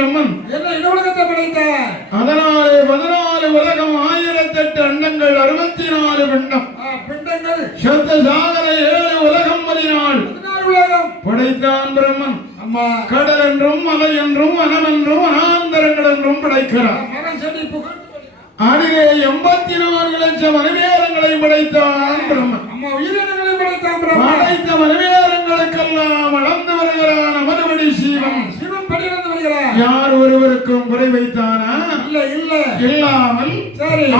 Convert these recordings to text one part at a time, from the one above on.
பிரம்மன் என்ன உலகத்தை படைத்தார்? அதனாலே 14 உலகம் 1008 அண்டங்கள் 64 பிண்டம் பிண்டங்கள் சப்த சாகர 7 உலகம் 14 உலகம் படைத்தான் பிரம்மன். அம்மா கடல் என்றும் மலை என்றும் வனம் என்றும் அனாந்தரங்கள் என்றும் படைக்கிறார். அதிலே 84 லட்சம் மனிதேரங்களை படைத்தான் பிரம்மன். உயிரினங்களை படைத்தான் பிரம்மன். படைத்த மனிதேரங்களுக்கெல்லாம் வளர்ந்து வருகிறான் அமர்வடி சிவன். சிவன் படியிருந்து வருகிறார். யார் ஒருவருக்கும் குறை வைத்தானா? இல்லாமல்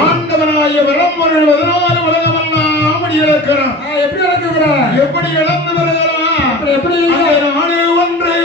ஆண்டவனாய வரம்பொருள் 14 உலகமெல்லாம் அப்படி இழக்கிறான். எப்படி இழந்து வருகிறான்? எப்படி நாடு ஒன்று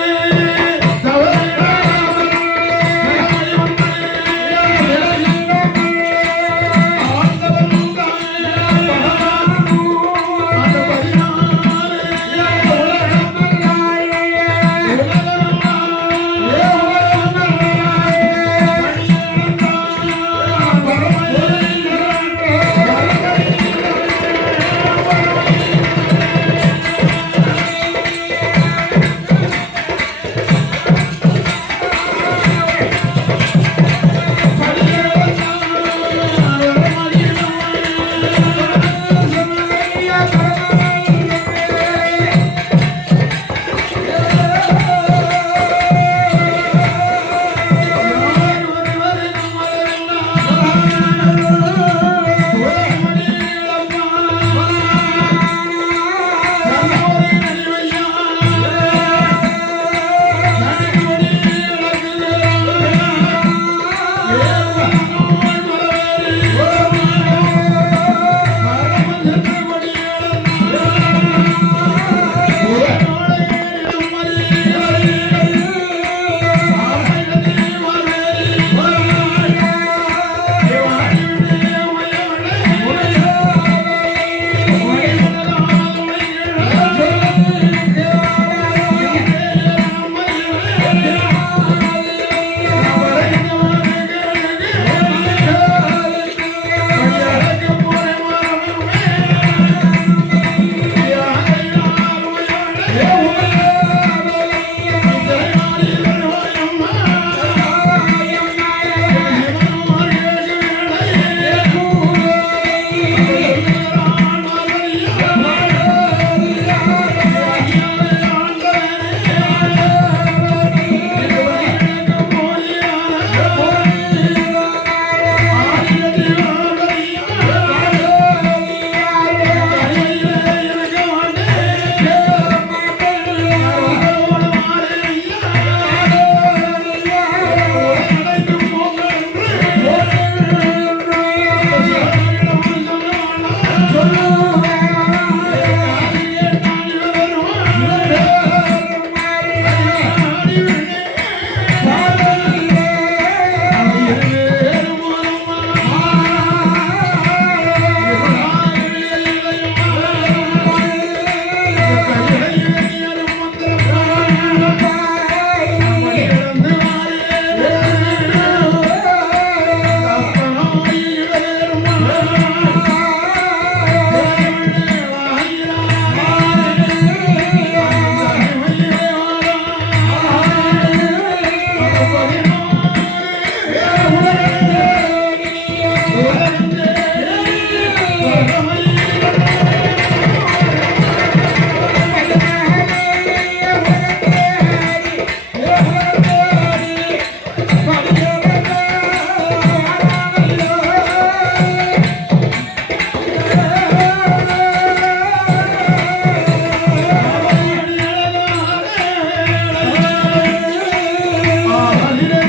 Hallelujah.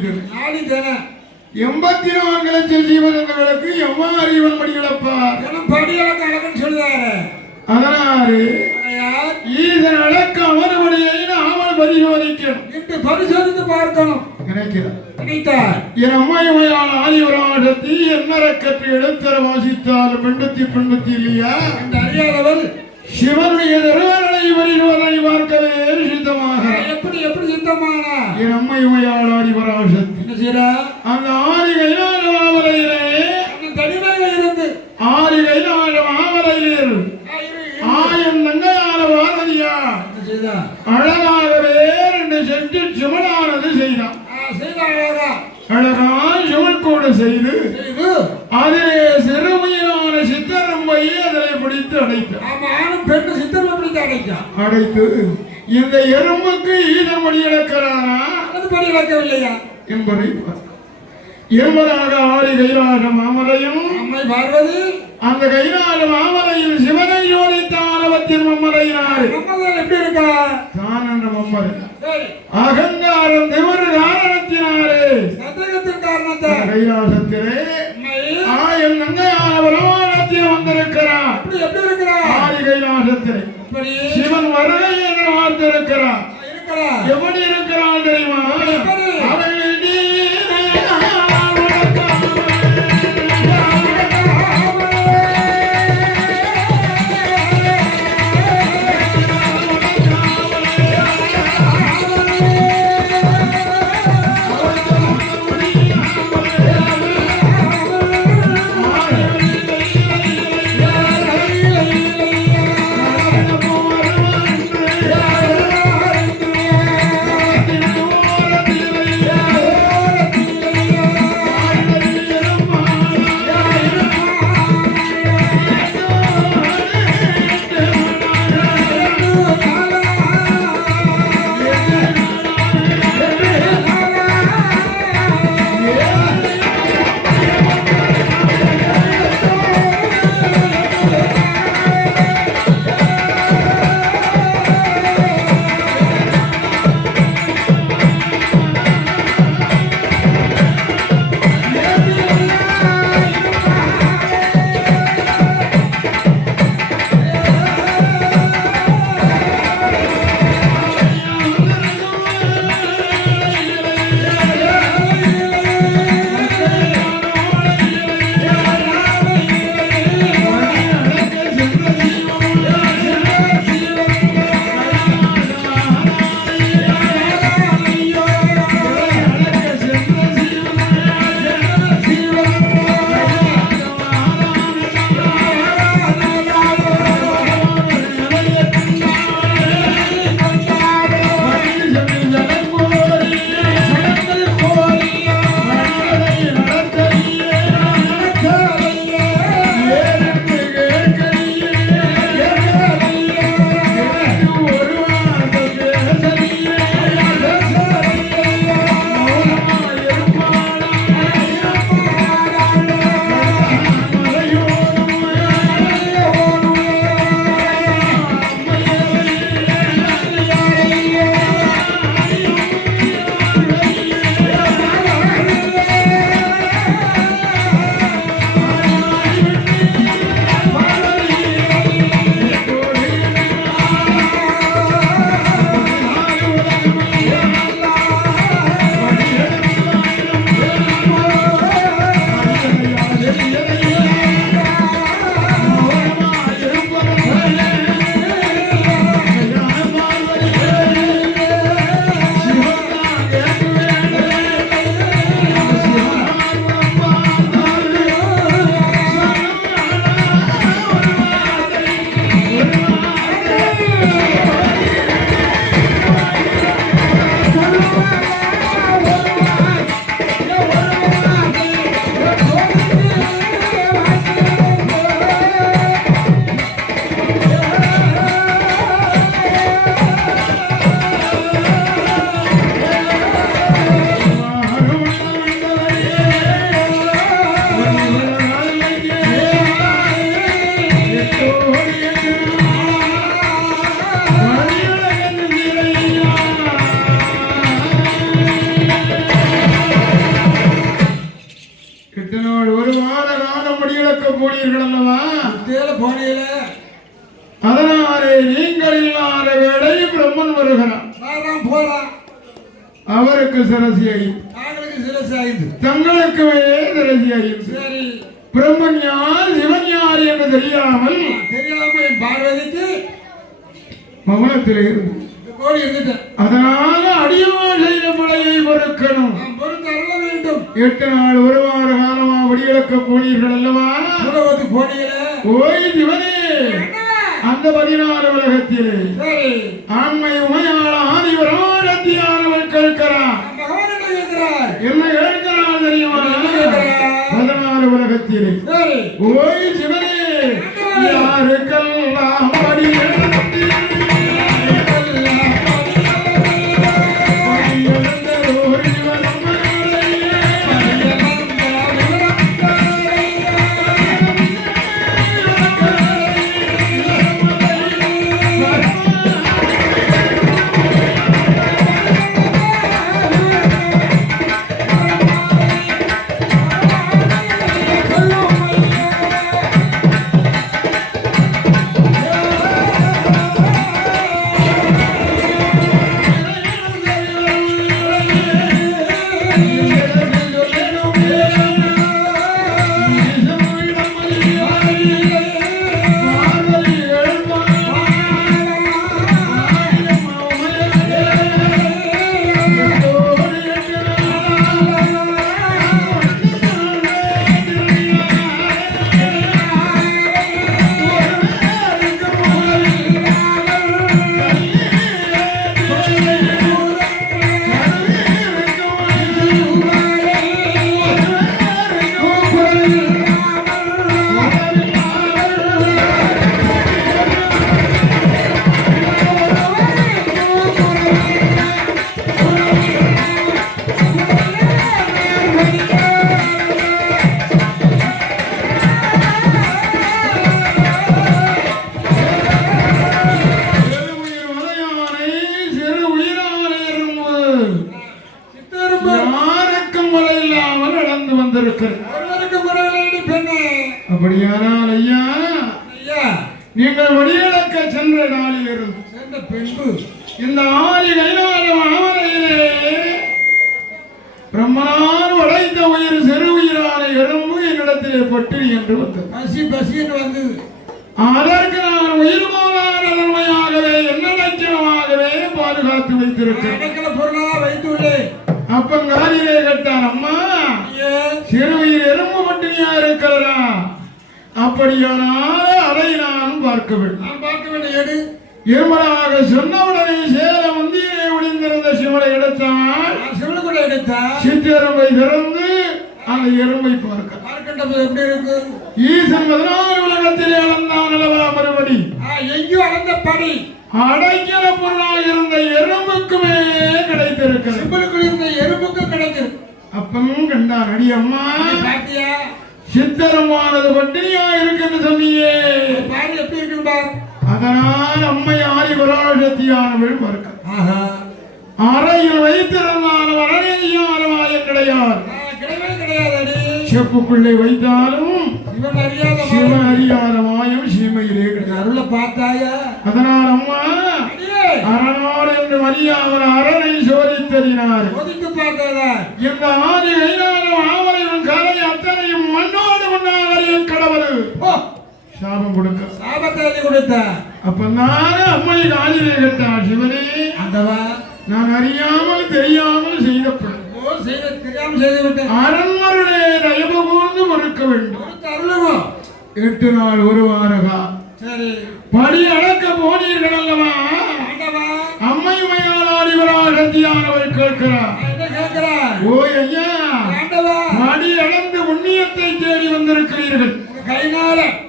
நாளிதழ் நாளிதழ் 84 லட்சம் ஜீவனங்களுக்கு எவ்வாறு இவன் படிகளப்பார் தினம் படியளக்க அழகுன்னு சொல்லுவாரு. அதனாலே ஆகையால் ஈசன் அடக்க அவனுடைய அவன் பரிசோதிக்கணும் இன்று பரிசோதித்து பார்க்கணும் நினைக்கிறார். நினைத்தார். என் அம்மையுமையான ஆதிவராசக்தி என்னறக்கற்று எழுத்தர வாசித்தால் பெண்பத்தி இல்லையா என்று அறியாதவள் சிவனுடைய திருவருளை வருவதை பார்க்கவே சித்தமாக எப்படி எப்படி சித்தமான என் அம்மையுமையான ஆதிவராசக்தி என்ன செய்யறா? அந்த ஆதி கைலாச மாமலையிலே அந்த தனிமையில இருந்து ஆதி கைலாச மாமலையிலே ஆயம் தங்கையான பாரதியா என்ன செய்தா? அழகாகவே 2 செட்டு சிவனானது செய்தான். செய்தா அழகா அழகாய் சிவன்கூட செய்து செய்து அதிலே சிறுமியான சித்தரம்பை அதனை பிடித்து அடைத்தார். ஆமா ஆணும் பெண்ணு சித்தர்ல பிடித்து அடைச்சான். அடைத்து இந்த எறும்புக்கு ஈதம் படி இழக்கிறானா அது படி இழக்கவில்லையா என்பதை என்பதாக ஆதி கைலாச மாமலையும் அம்மை பார்வதி அந்த கைலாச மாமலையில் சிவனை ஜோதித்தானவத்தின் மம்மலையினார் நம்மதான் எப்படி இருக்கா? தான் என்ற மம்மலை சரி அகங்காரம் திவறு காரணத்தினாரே சந்தேகத்தின் காரணத்தை கைலாசத்திலே அம்மை ஆயம் நங்கையான பிரமாணத்தில் வந்திருக்கிறார். எப்படி எப்படி இருக்கிறா? ஆதி கைலாசத்திலே இப்படி சிவன் வருகை என்று பார்த்திருக்கிறார். இருக்கிறா. எப்படி இருக்கிறான் தெரியுமா? எப்படி? அவள் 8 நாள் ஒரு வார காலம் முடிவிலக்க போனீர்கள் அல்லவா? தேல போனையில அதனாலே நீங்கள் இல்லாத வேளை பிரம்மன் வருகிறான். நான் போறான். அவருக்கு சரசியை நாங்களுக்கு சிரசு ஆயிடுது. தங்களுக்குமே சரசியாயிரு. சரி, பிரம்மன் யார் சிவன் யார் என்று தெரியாமல் தெரியாம என் பார்வதிக்கு மௌனத்தில் இருந்து கோடி இருந்துட்டேன். அதனால அடியார் செய்த பிழையை பொறுக்கணும். நான் பொறுத்து அருள வேண்டும். 8 நாள் ஒரு வார காலமா வடிவிலக்க போனீர்கள் அல்லவா? உலகத்து போனையில ஓய் சிவனே, அந்த 14 உலகத்திலே சரி ஆண்மை உமையாள ஆதிவராஜத்தியானவர் கேட்கிறார். பகவான் என்ன கேட்கிறார்? என்ன கேட்கிறார் தெரியுமா? 14 உலகத்திலே சரி ஓய் சிவனே, யாருக்கெல்லாம் அப்படியானால் ஐயா, நீங்கள் வழியிழக்க சென்ற நாளிலிருந்து சென்ற பின்பு இந்த ஆதி கைலாய மாமலையிலே பிரம்மனார் வளைத்த உயிர் சிறு உயிரான எறும்பு என்னிடத்திலே பட்டினி என்று வந்தது. பசி பசி என்று வந்தது. அதற்கு நான் உயிர் போகாத நன்மையாகவே என்ன லட்சணமாகவே பாதுகாத்து வைத்திருக்கிறேன். அடக்கல பொருளாக வைத்துள்ளேன். அப்பன் காலிலே கேட்டான், அம்மா சிறு உயிர் எறும்பு பட்டினியா இருக்கிறதா? அப்படியானால் அதை நான் பார்க்க வேண்டும். நான் பார்க்க வேண்டிய எடு இருமலாக சொன்னவுடனே சேல வந்தியிலே ஒளிந்திருந்த சிவனை எடுத்தால் சிவனை கூட எடுத்தால் சிற்றெரும்பை திறந்து அந்த எறும்பை பார்க்கின்றபோது எப்படி இருக்கு? ஈசன் 14 உலகத்திலே அளந்தான் அல்லவா மறுபடி எங்கேயும் அளந்த படி அடைக்கல பொருளாக இருந்த எறும்புக்குமே கிடைத்திருக்கிறது. சிவனுக்குள் இருந்த எறும்புக்கும் கிடைச்சிருக்கு. அப்பனும் கண்டான், அடி அம்மா பாத்தியா சித்தரமானது பட்டினியா இருக்குன்னு சொன்னியே, பாரு எப்படி இருக்குண்டார். அதனால் அம்மை ஆதிபராசக்தியானவள் மறுக்க அறையில் வைத்திருந்தான வரணியானவாயம் கிடையாது. கிடையவே கிடையாது. செப்புக்குள்ளே வைத்தாலும் சிவன் அறியாத மாயம் சீமையிலே கிடையாது. அருளை பார்த்தாயா? அதனால் அம்மா அரணார் என்று மரியாவர் அரணை சோதித்தறினார். இந்த ஆதி கைலாயம் ஆவரையும் கலை அத்தனையும் மண்ணோடு மண்ணாக கடவுள் சாபம் கொடுக்க சாபத்தை கொடுத்த அப்பந்தான் அம்மை காலிலே கேட்டார், சிவனே நான் அறியாமல் தெரியாமல் செய்தப்படும் தெரியாமல் செய்துவிட்டேன். அரண்மருளே தயவு கூர்ந்து மறுக்க வேண்டும். 8 நாள் ஒரு வாரகா சரி படி அடக்க போனீர்கள் அல்லவா? அம்மை மயாளாதிபராசக்தியானவள் கேட்கிறார். ஓ ஐயா, படி அளந்து புண்ணியத்தை தேடி வந்திருக்கிறீர்கள்.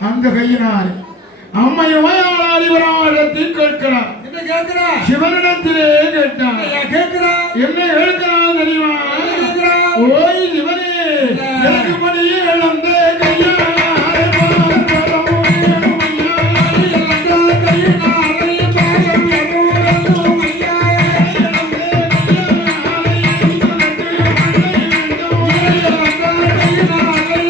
அந்த கையினால் அம்மை மயாளாதிபராசக்தி கேட்கிறார். சிவனிடத்திலே கேட்டார். என்ன கேட்கிறார் தெரியுமா? ஓய் சிவனே, எனக்கு படி இழந்த கையா Thank you.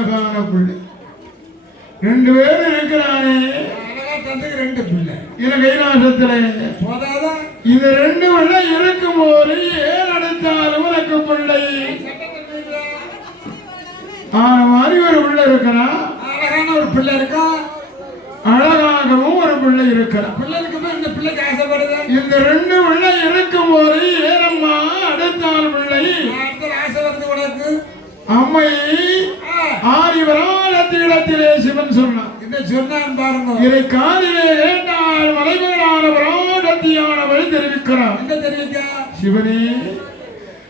அழகான பிள்ளை. 2 பேர் இருக்கிறானே அழகா தந்துக்கு 2 பிள்ளை. என கைலாசத்திலே போதாதான் இது 2 பிள்ளை இருக்கும் போது ஏன் அடுத்தாலும் உனக்கு பிள்ளை ஆன மாதிரி ஒரு பிள்ளை இருக்கிறான். அழகான ஒரு பிள்ளை இருக்கா, அழகாகவும் ஒரு பிள்ளை இருக்கிறான். பிள்ளைக்கு போய் இந்த பிள்ளைக்கு ஆசைப்படுது. இந்த 2 பிள்ளை இருக்கும் போது ஏனம்மா அடுத்தால் பிள்ளை அடுத்த ஆசை வந்து உனக்கு அம்மை ஆதிவராலத்திடத்திலே சிவன் சொன்னான். என்ன சொன்னான் பாருங்க. இதை காதிலே கேட்டால் மலைமகனான வராடத்தியானவள் தெரிவிக்கிறார். என்ன தெரிவிக்க? சிவனே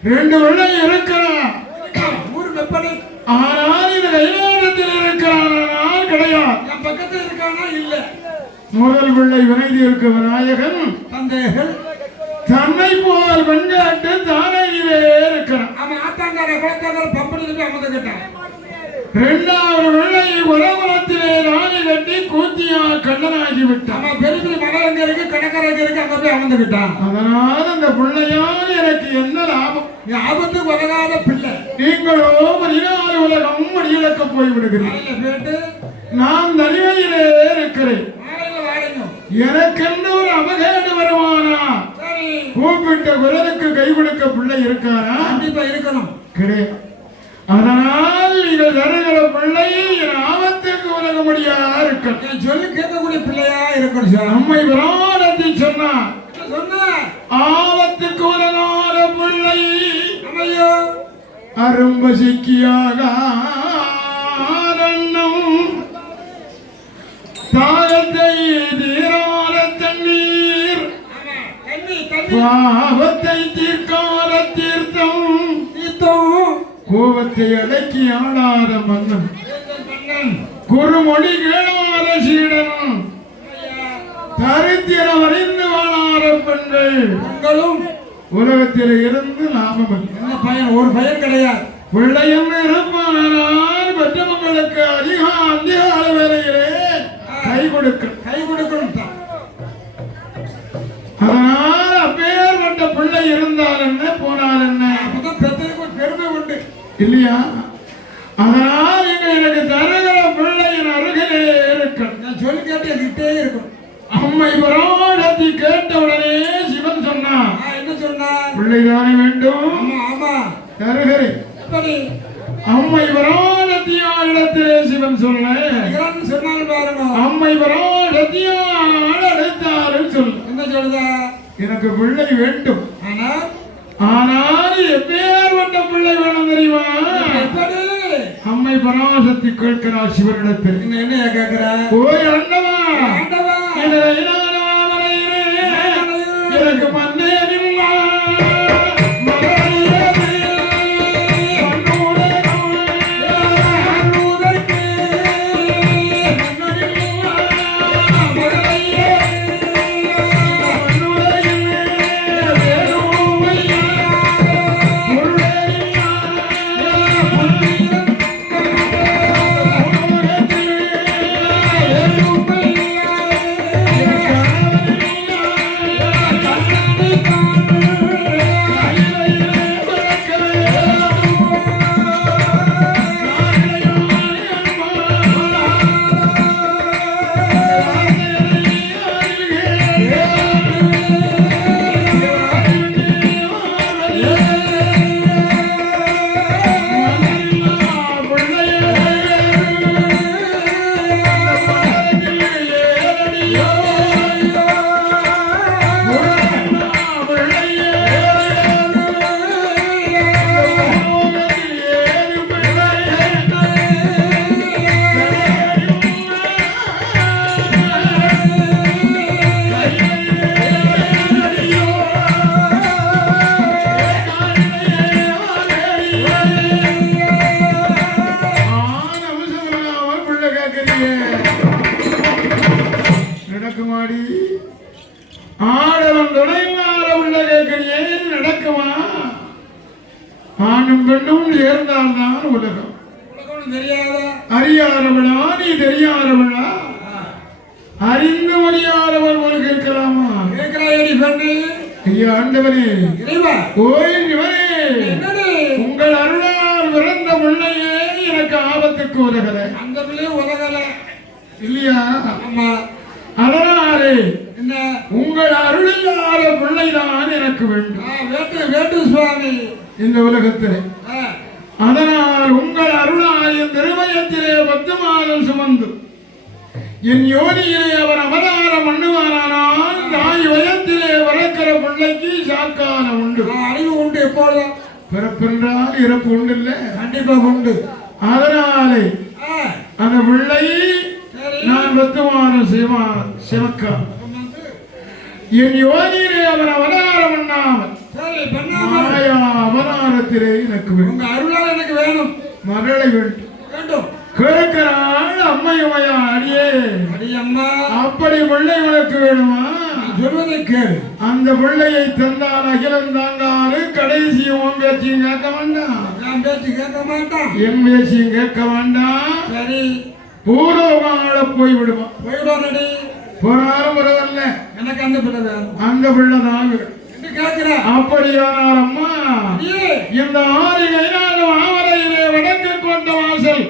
2 பிள்ளை இருக்கிறான். ஊர் வெப்படை. ஆனால் இந்த கைலாசத்தில் இருக்கிறான். ஆனால் கிடையாது. என் பக்கத்தில் இருக்கானா இல்ல. முதல் பிள்ளை வினைதி இருக்க விநாயகன் தந்தைகள் தன்னை போல் வெண்காட்டு தானையிலே இருக்கிறான். அவன் ஆத்தாங்கார குளத்தாங்கார பம்படிக்கு அமர்ந்துக்கிட்டான். 2வது பிள்ளை உலகுலத்திலே ராணி கட்டி கூத்தியா கண்ணனாகி விட்டான். அவன் பெரிய பெரிய மலை எங்க இருக்கு, கடற்கரை எங்க இருக்கு, அங்க போய் அமர்ந்துக்கிட்டான். அதனால் அந்த பிள்ளையால் எனக்கு என்ன லாபம்? என் ஆபத்துக்கு உலகாத பிள்ளை. நீங்களோ 14 உலகம் வழியிழக்க போய்விடுகிறீர்கள். போயிட்டு நான் தனிமையிலே இருக்கிறேன். மாலையில வாழணும். எனக்கென்று ஒரு அபகேடு வருவானா? சரி, கூப்பிட்ட குரலுக்கு கை கொடுக்க பிள்ளை இருக்காரா? கண்டிப்பா இருக்கணும். கிடையாது. அதனால் நீங்கள் தருகிற பிள்ளை என் ஆபத்துக்கு உலக முடியா இருக்கணும். என் சொல்லி கேட்கக்கூடிய பிள்ளையா இருக்கணும் சார். நம்மை விராடத்தை சொன்னா சொன்ன ஆபத்துக்கு உலகாத பிள்ளை அம்மையோ அரும்பசிக்கியாக தாகத்தை தீராத தண்ணீர் பாவத்தை தீர்க்காத தீர்த்தம் கோபத்தை அடக்கி ஆடாத மன்னன் குறுமொழி கேளாத சீடன் தரித்திரம் அறிந்து வாழாத பெண்கள் உங்களும் உலகத்தில் இருந்து லாபம் என்ன பயன்? ஒரு பயன் கிடையாது. பிள்ளையும் இருப்பானால் பெற்றவங்களுக்கு அதிகால வேலையிலே கை கொடுக்கணும். அதனால் அப்பேற்பட்ட பிள்ளை இருந்தால் என்ன போனால் என்ன? பெருமை உண்டு இல்லையா? அதனால் இங்க எனக்கு தருகிற பிள்ளையின் அருகிலே இருக்கும். நான் சொல்லி கேட்டு என்கிட்டே இருக்கும். அம்மை பராடத்தை கேட்டவுடனே சிவன் சொன்னான். என்ன சொன்னா? பிள்ளைதானே வேண்டும். ஆமா தருகிறேன். எப்படி? அம்மை பராடத்தியாளிடத்திலே சிவன் சொன்ன சொன்னாலும் பாருங்க. அம்மை பராடத்தியாள் அடுத்தாலும் சொல்லு. என்ன சொல்லுதா? எனக்கு பிள்ளை வேண்டும். ஆனால் ஆனால் எப்பேற்பட்ட பிள்ளை வேணும் தெரியுமா? எப்படி? அம்மை பராசக்தி கேட்கிறார் சிவனிடத்தில். என்ன கேட்கிறா? ஓய் அண்டவா, ஆண்டவா, எனக்கு மன்னே நடக்குமாடி? ஆடவன் துணைமாற உள்ள கேட்கிறியே, நடக்குமா? ஆணும் பெண்ணும் சேர்ந்தால்தான் உலகம். அறியாதவளா நீ? தெரியாதவளா? அறிந்து முடியாதவர் ஒரு கேட்கலாமா? ஐயா ஆண்டவனே, ஓய் இவனே, உங்கள் அருளால் பிறந்த பிள்ளையே எனக்கு ஆபத்து பிள்ளைகளுக்கு உதகல அந்த பிள்ளையும் உலகல. இல்லையா? ஆமா. அதனாலே என்ன? உங்கள் அருளில்லாத பிள்ளைதான் எனக்கு வேண்டும் வேட்டு சுவாமி இந்த உலகத்திலே. ஆ, அதனால் உங்கள் அருளால் என் திருமயத்திலே 10 மாதம் சுமந்து என் யோனியிலே அவர் அவதாரம் பண்ணுவாரானால் தாய் வயத்திலே வளர்க்கிற பிள்ளைக்கு சாக்காலம் உண்டு. அறிவு உண்டு. எப்பொழுதும் பிறப்பென்றால் இறப்பு உண்டு இல்ல? கண்டிப்பாக உண்டு. அதனாலே ஆ, அந்த பிள்ளை சரி. நான் 10 மாதம் சிவக்கா என் யோனியிலே அவர் அவதாரம் பண்ணாமல் சரி, பண்ணாம மாயா அவதாரத்திலே எனக்கு வேண்டும். உங்க அருளால் எனக்கு வேணும். மகளை வேண்டும் வேண்டும். கேட்கிறாள் அம்மையுமையா அடியே. அடி அம்மா, அப்படி பிள்ளை உனக்கு வேணுமா? சொல்வதை கேளு. அந்த பிள்ளையை தந்தால் அகிலம் தாங்காது. கடைசி உன் பேச்சையும் கேட்க வேண்டாம், நான் பேச்சு கேட்க மாட்டான். என் பேச்சையும் கேட்க வேண்டாம். சரி, பூலோகால போய் விடுவான். போயிடும். ரெடி. போனாலும் பரவாயில்ல, எனக்கு அந்த பிள்ளை வேணும் அந்த பிள்ளை தான் வேணும். என்று கேட்கிற. அப்படியானால் அம்மா அடியே, இந்த ஆறினை நாளும் ஆவரையிலே வடக்கு கொண்ட வாசல்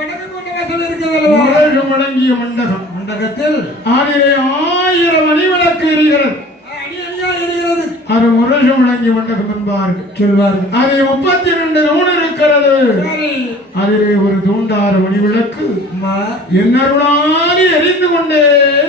வடக்கு கொண்ட வாசல் இருக்கிறது. முரகு முழங்கிய மண்டகம் மண்டகத்தில் அதிலே 1000 மணிவிளக்கு எரிகிறது. அணி அணியா எரிகிறது. அது முரகு முழங்கிய மண்டகம் என்பார்கள், சொல்வார்கள். அதில் 32 தூண் இருக்கிறது. சரி, அதிலே ஒரு தூண்டாறு மணிவிளக்கு அம்மா, என் அருளால் எரிந்து கொண்டே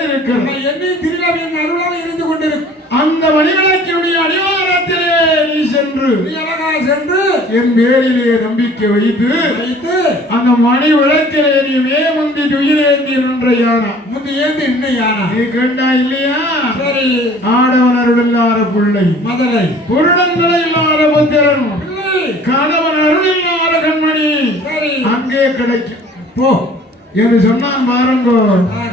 இருக்கிறது. நம்ம எண்ணெய் திருவிழாவின் அருளாக இருந்து கொண்டிருக்கும். அந்த மணிவிளக்கினுடைய அடிவாரத்திலே நீ சென்று நீ அழகா சென்று என் பேரிலே நம்பிக்கை வைத்து வைத்து அந்த மணி விளக்கிலே நீ மேமுந்தி துயிலேந்தி நின்ற யானா முந்தி ஏந்து இன்னும் யானா. நீ கேட்டா இல்லையா? சரி, ஆடவன் அருள் இல்லாத பிள்ளை, மதுரை புருடங்களை இல்லாத புத்திரன், பிள்ளை. கணவன் அருள் இல்லாத கண்மணி சரி, அங்கே கிடைக்கும் போ என்று சொன்னான். பாருங்கோ,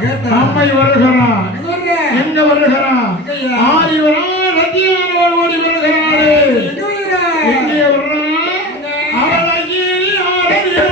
கேட்டேன். அம்மை வருகிறான். எங்க வருங்க? எங்க வருகிறான்? எங்கய்யா? ஆரிவரா சத்தியானவர் ஓடி வருகிறாரே. எங்க வருங்க? எங்கே வர்றான்? அவளை ஏறி ஆரடியே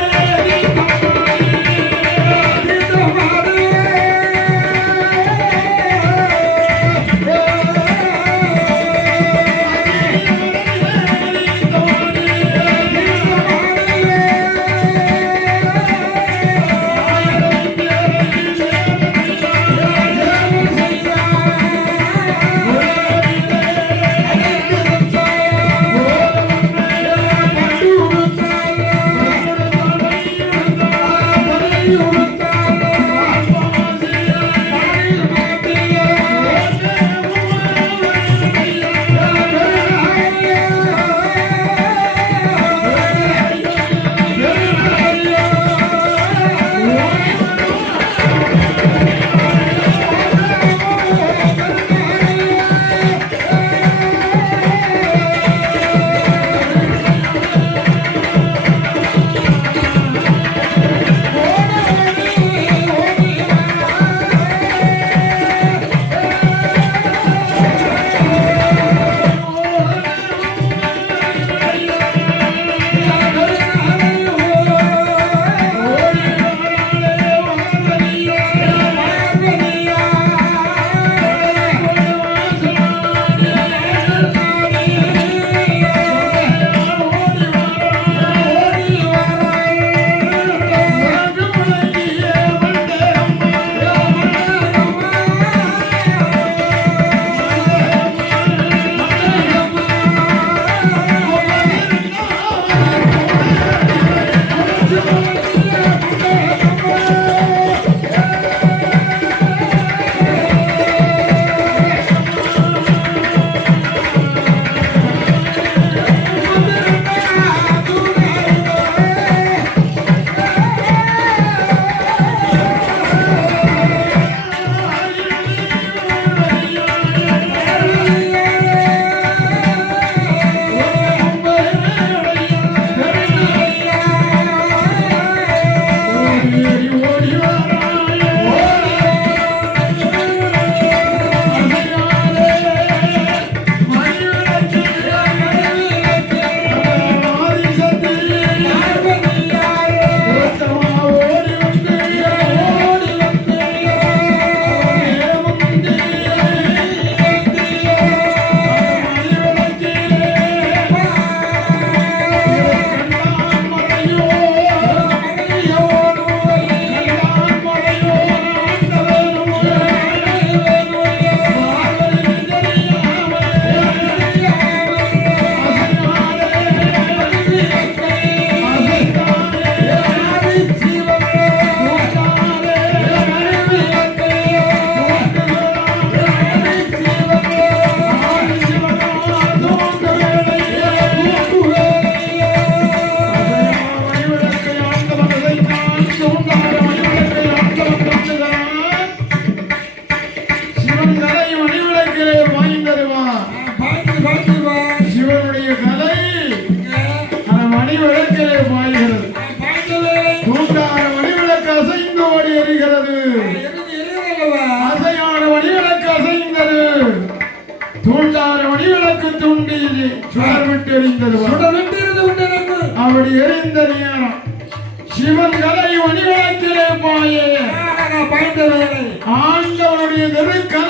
தூண்டார மணிவிளக்கு தூண்டி சுடர் விட்டு எரிந்தது சுடவிட்டிருந்து விட்டதற்கு அப்படி எரிந்த நேரம் சிவன் கலை மணிவிளக்கிலே பாயே பயந்த வேலை ஆண்டவனுடைய திருக்கலை